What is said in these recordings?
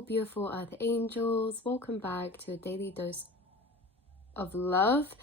beautiful earth angels. Welcome back to a daily dose of love.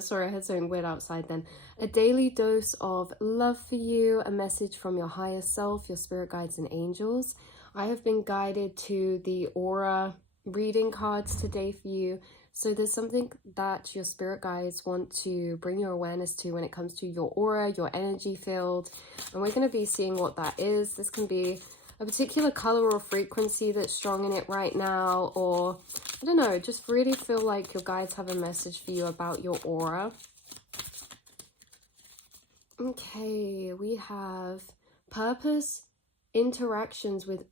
Sorry, I had something weird outside then. A daily dose of love for you, a message from your higher self, your spirit guides and angels. I have been guided to the aura reading cards today for you. So there's something that your spirit guides want to bring your awareness to when it comes to your aura, your energy field. And we're going to be seeing what that is. This can be a particular color or frequency that's strong in it right now, or I don't know, just really feel like your guides have a message for you about your aura. Okay, we have purpose, interactions with,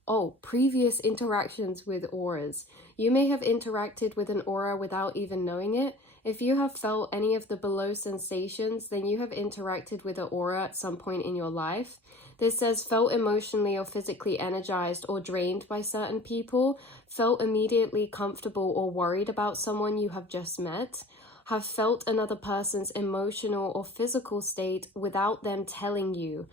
previous interactions with auras. You may have interacted with an aura without even knowing it. If you have felt any of the below sensations, then you have interacted with an aura at some point in your life. This says felt emotionally or physically energized or drained by certain people, felt immediately comfortable or worried about someone you have just met, have felt another person's emotional or physical state without them telling you.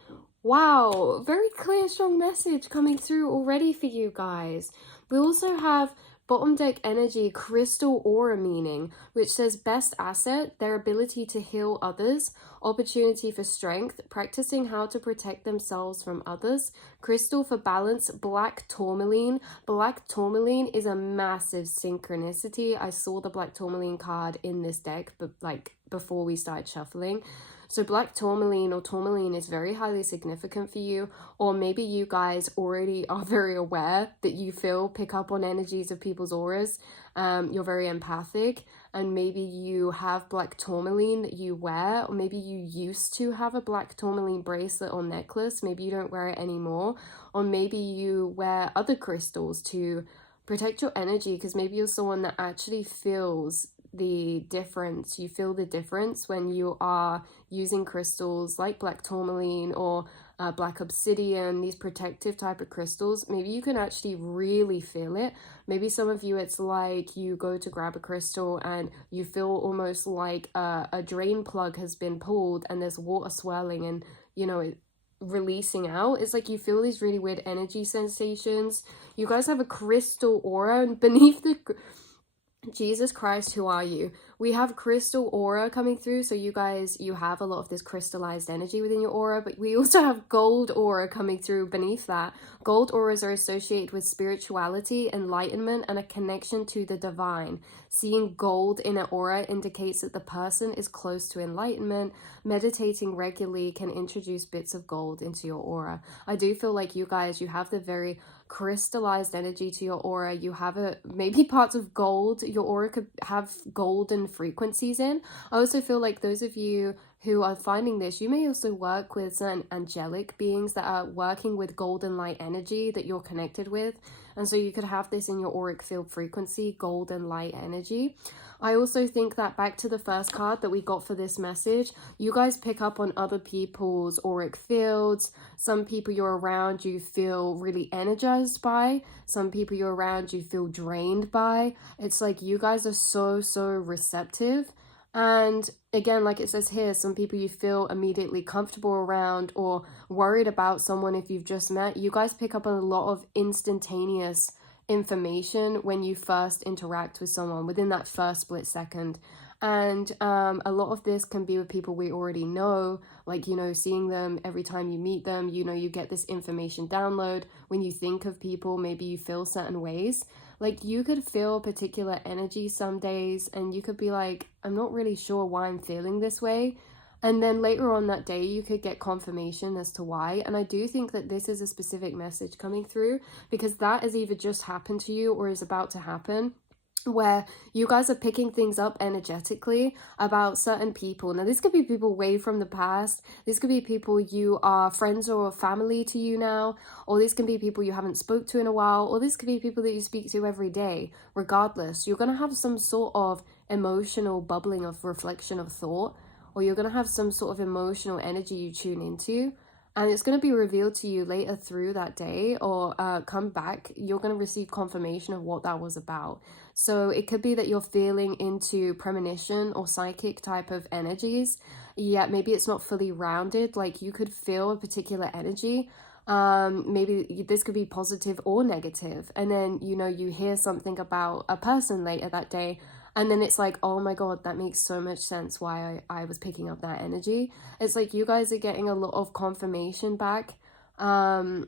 Wow, very clear, strong message coming through already for you guys. We also have bottom deck energy, crystal aura meaning, which says best asset, their ability to heal others, opportunity for strength, practicing how to protect themselves from others, crystal for balance, black tourmaline. Black tourmaline is a massive synchronicity. I saw the black tourmaline card in this deck, but like before we started shuffling. So black tourmaline or tourmaline is very highly significant for you, or maybe you guys already are very aware that you pick up on energies of people's auras. You're very empathic, and maybe you have black tourmaline that you wear, or maybe you used to have a black tourmaline bracelet or necklace. Maybe you don't wear it anymore, or maybe you wear other crystals to protect your energy, because maybe you're someone that actually feels the difference. You feel the difference when you are using crystals like black tourmaline or black obsidian, these protective type of crystals. Maybe you can actually really feel it. Maybe some of you, it's like you go to grab a crystal and you feel almost like a drain plug has been pulled and there's water swirling and, you know, releasing out. It's like you feel these really weird energy sensations. You guys have a crystal aura, and beneath the Jesus Christ, who are you? We have crystal aura coming through. So you guys, you have a lot of this crystallized energy within your aura, but we also have gold aura coming through beneath that. Gold auras are associated with spirituality, enlightenment, and a connection to the divine. Seeing gold in an aura indicates that the person is close to enlightenment. Meditating regularly can introduce bits of gold into your aura. I do feel like you guys, you have the very crystallized energy to your aura. You have maybe parts of gold. Your aura could have golden frequencies in. I also feel like those of you who are finding this, you may also work with certain angelic beings that are working with golden light energy that you're connected with. And so you could have this in your auric field frequency, golden light energy. I also think that back to the first card that we got for this message, you guys pick up on other people's auric fields. Some people you're around you feel really energized by. Some people you're around you feel drained by. It's like you guys are so receptive. And again, like it says here, some people you feel immediately comfortable around or worried about someone if you've just met. You guys pick up on a lot of instantaneous information when you first interact with someone within that first split second. And a lot of this can be with people we already know, like, you know, seeing them every time you meet them, you know, you get this information download. When you think of people, maybe you feel certain ways. Like you could feel particular energy some days and you could be like, I'm not really sure why I'm feeling this way. And then later on that day, you could get confirmation as to why. And I do think that this is a specific message coming through because that has either just happened to you or is about to happen, where you guys are picking things up energetically about certain people. Now, this could be people way from the past. This could be people you are friends or family to you now, or this can be people you haven't spoke to in a while, or this could be people that you speak to every day. Regardless, you're going to have some sort of emotional bubbling of reflection of thought, or you're going to have some sort of emotional energy you tune into. And it's going to be revealed to you later through that day or come back. You're going to receive confirmation of what that was about. So it could be that you're feeling into premonition or psychic type of energies. Yeah, maybe it's not fully rounded. Like you could feel a particular energy. Maybe this could be positive or negative. And then, you know, you hear something about a person later that day, and then it's like, oh my God, that makes so much sense why I was picking up that energy. It's like you guys are getting a lot of confirmation back from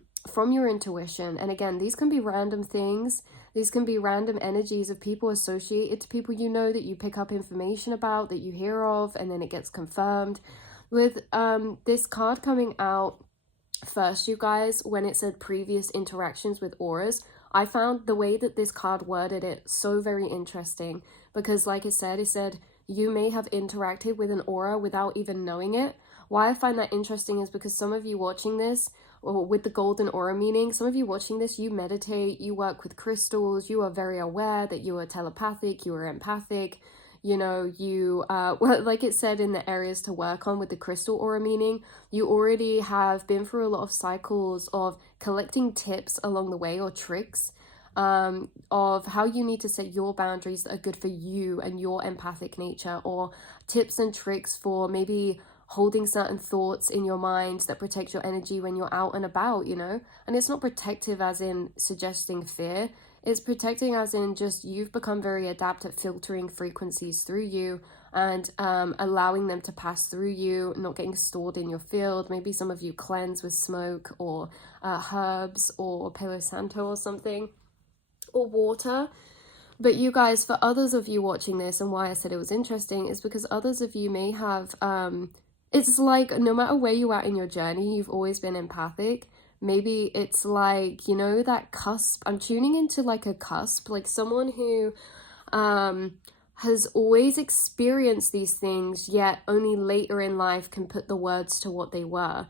your intuition. And again, these can be random things. These can be random energies of people associated to people you know, that you pick up information about, that you hear of, and then it gets confirmed. With this card coming out first, you guys, when it said previous interactions with auras, I found the way that this card worded it so very interesting, because like it said you may have interacted with an aura without even knowing it. Why I find that interesting is because some of you watching this, or with the golden aura meaning, some of you watching this, you meditate, you work with crystals, you are very aware that you are telepathic, you are empathic, you know, you well, like it said in the areas to work on with the crystal aura meaning, you already have been through a lot of cycles of collecting tips along the way, or tricks of how you need to set your boundaries that are good for you and your empathic nature, or tips and tricks for maybe holding certain thoughts in your mind that protect your energy when you're out and about, you know. And it's not protective as in suggesting fear, it's protecting as in just you've become very adept at filtering frequencies through you and allowing them to pass through you, not getting stored in your field. Maybe some of you cleanse with smoke, or herbs, or Palo Santo or something, or water. But you guys, for others of you watching this, and why I said it was interesting is because others of you may have it's like no matter where you are in your journey, you've always been empathic. Maybe it's like, you know, that cusp. I'm tuning into like a cusp, like someone who has always experienced these things, yet only later in life can put the words to what they were.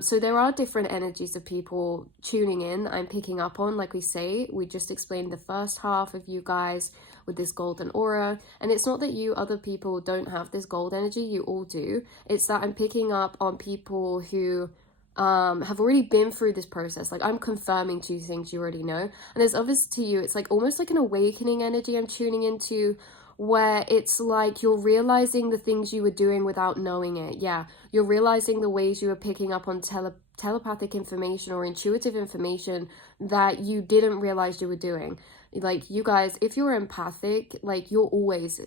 So there are different energies of people tuning in that I'm picking up on. Like we just explained the first half of you guys with this golden aura. And it's not that you other people don't have this gold energy, you all do. It's that I'm picking up on people who have already been through this process. Like I'm confirming two things you already know. And there's others to you, it's like almost like an awakening energy I'm tuning into, where it's like you're realizing the things you were doing without knowing it. Yeah, you're realizing the ways you were picking up on telepathic information or intuitive information that you didn't realize you were doing. Like you guys, if you're empathic, like you've always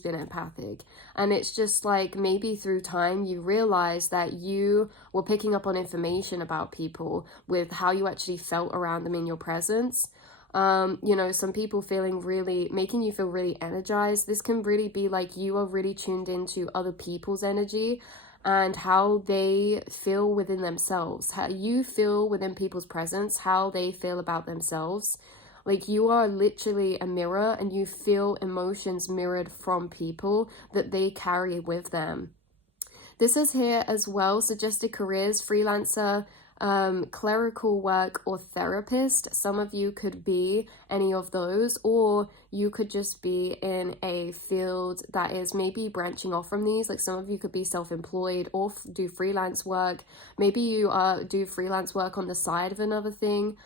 been empathic. And it's just like maybe through time you realize that you were picking up on information about people with how you actually felt around them in your presence. You know, some people making you feel really energized. This can really be like you are really tuned into other people's energy and how they feel within themselves, how you feel within people's presence, how they feel about themselves. Like you are literally a mirror, and you feel emotions mirrored from people that they carry with them. This is here as well, suggested careers, freelancer, clerical work, or therapist. Some of you could be any of those, or you could just be in a field that is maybe branching off from these. Like some of you could be self-employed or do freelance work. Maybe you do freelance work on the side of another thing.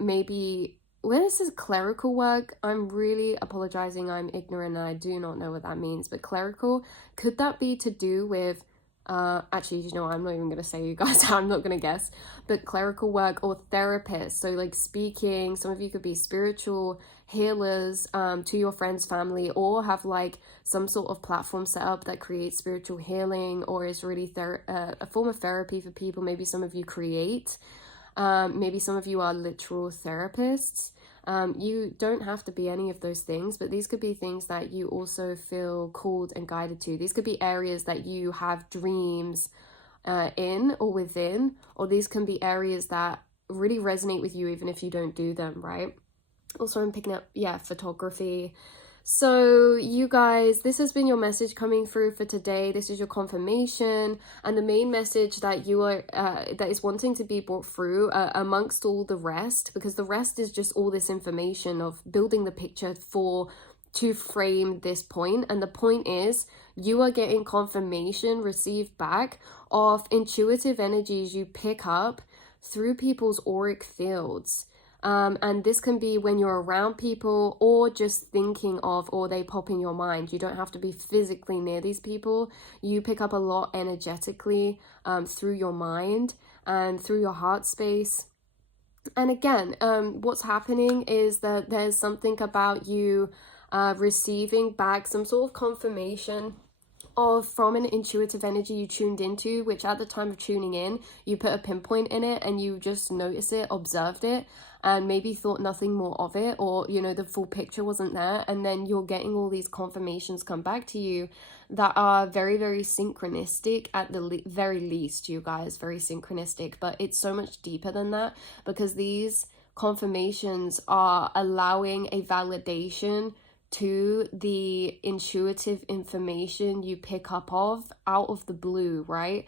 Maybe when it says clerical work, I'm really apologizing, I'm ignorant and I do not know what that means. But clerical, could that be to do with actually, you know, I'm not even gonna say, you guys, I'm not gonna guess, but clerical work or therapist. So like speaking, some of you could be spiritual healers to your friends, family, or have like some sort of platform set up that creates spiritual healing or is really a form of therapy for people. Maybe some of you create, maybe some of you are literal therapists. You don't have to be any of those things, but these could be things that you also feel called and guided to. These could be areas that you have dreams in or within, or these can be areas that really resonate with you even if you don't do them, right? Also, I'm picking up, yeah, photography. So you guys, this has been your message coming through for today. This is your confirmation, and the main message that you are that is wanting to be brought through amongst all the rest, because the rest is just all this information of building the picture to frame this point. And the point is you are getting confirmation received back of intuitive energies you pick up through people's auric fields. And this can be when you're around people or just thinking of, or they pop in your mind. You don't have to be physically near these people. You pick up a lot energetically through your mind. and through your heart space. And again, what's happening is that there's something about you receiving back some sort of confirmation from an intuitive energy you tuned into, which at the time of tuning in, you put a pinpoint in it and you just noticed it, observed it, and maybe thought nothing more of it, or, you know, the full picture wasn't there. And then you're getting all these confirmations come back to you that are very, very synchronistic at the very least, you guys, very synchronistic. But it's so much deeper than that, because these confirmations are allowing a validation to the intuitive information you pick up out of the blue, right?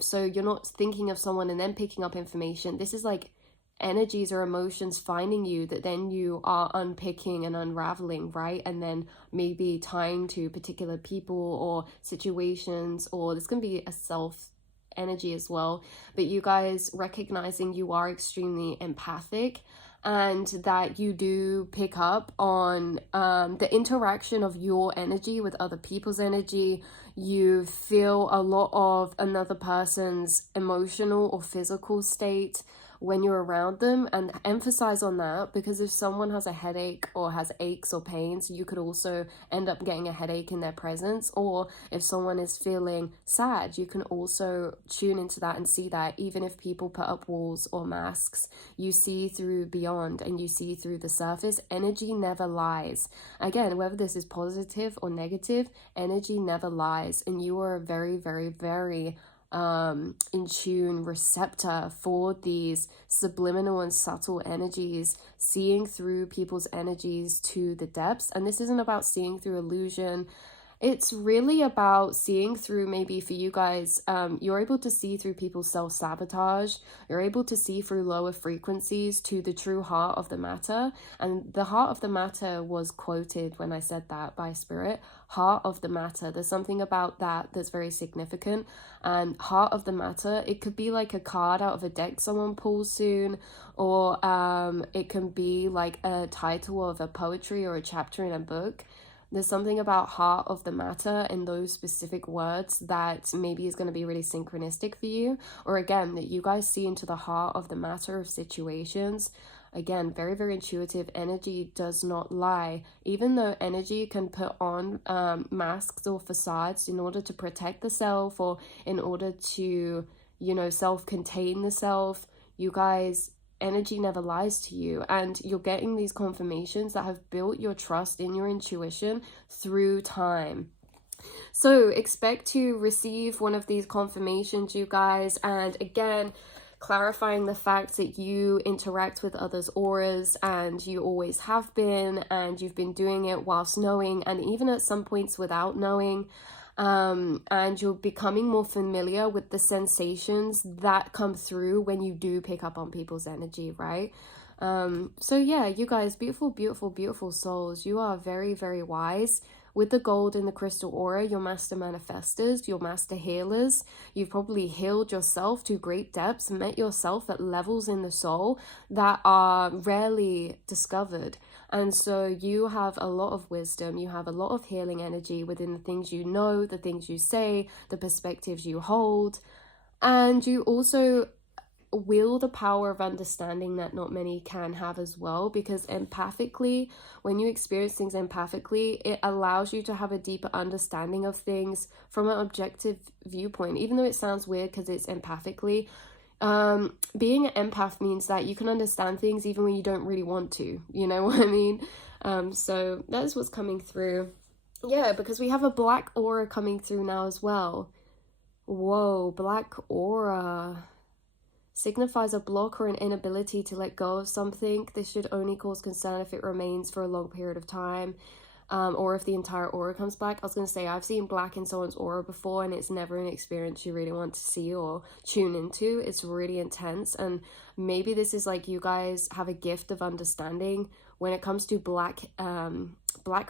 So you're not thinking of someone and then picking up information. This is like energies or emotions finding you that then you are unpicking and unraveling, right? And then maybe tying to particular people or situations, or this can be a self energy as well. But you guys recognizing you are extremely empathic, and that you do pick up on the interaction of your energy with other people's energy. You feel a lot of another person's emotional or physical state when you're around them, and emphasize on that, because if someone has a headache or has aches or pains, you could also end up getting a headache in their presence. Or if someone is feeling sad, you can also tune into that and see that. Even if people put up walls or masks, you see through beyond and you see through the surface. Energy never lies. Again, whether this is positive or negative, energy never lies, and you are a very, very, very in tune receptor for these subliminal and subtle energies, seeing through people's energies to the depths. And this isn't about seeing through illusion. It's really about seeing through, maybe for you guys, you're able to see through people's self-sabotage. You're able to see through lower frequencies to the true heart of the matter. And the heart of the matter was quoted when I said that by Spirit. Heart of the matter. There's something about that that's very significant. And heart of the matter, it could be like a card out of a deck someone pulls soon, or it can be like a title of a poetry or a chapter in a book. There's something about heart of the matter in those specific words that maybe is going to be really synchronistic for you. Or again, that you guys see into the heart of the matter of situations. Again, very, very intuitive. Energy does not lie. Even though energy can put on masks or facades in order to protect the self, or in order to, you know, self-contain the self, you guys, energy never lies to you. And you're getting these confirmations that have built your trust in your intuition through time. So expect to receive one of these confirmations, you guys. And again, clarifying the fact that you interact with others' auras, and you always have been, and you've been doing it whilst knowing, and even at some points without knowing. And you're becoming more familiar with the sensations that come through when you do pick up on people's energy, right? So yeah, you guys, beautiful, beautiful, beautiful souls. You are very, very wise. With the gold in the crystal aura, you're master manifestors, you're master healers. You've probably healed yourself to great depths, met yourself at levels in the soul that are rarely discovered. And so you have a lot of wisdom, you have a lot of healing energy within the things you know, the things you say, the perspectives you hold. And you also wield the power of understanding that not many can have as well, because empathically, when you experience things empathically, it allows you to have a deeper understanding of things from an objective viewpoint. Even though it sounds weird because it's empathically, being an empath means that you can understand things even when you don't really want to, you know what I mean? So that's what's coming through. Yeah, because we have a black aura coming through now as well. Whoa, black aura signifies a block or an inability to let go of something. This should only cause concern if it remains for a long period of time, or if the entire aura comes black. I was going to say, I've seen black in someone's aura before, and it's never an experience you really want to see or tune into. It's really intense, and maybe this is like you guys have a gift of understanding when it comes to black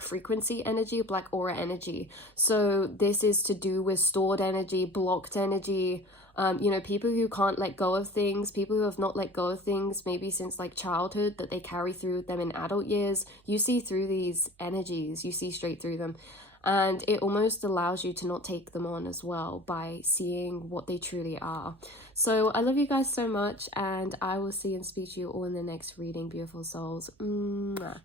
frequency energy, black aura energy. So this is to do with stored energy, blocked energy, you know, people who can't let go of things, people who have not let go of things maybe since like childhood that they carry through them in adult years. You see through these energies, you see straight through them. and it almost allows you to not take them on as well by seeing what they truly are. So I love you guys so much, and I will see and speak to you all in the next reading, beautiful souls. Mwah.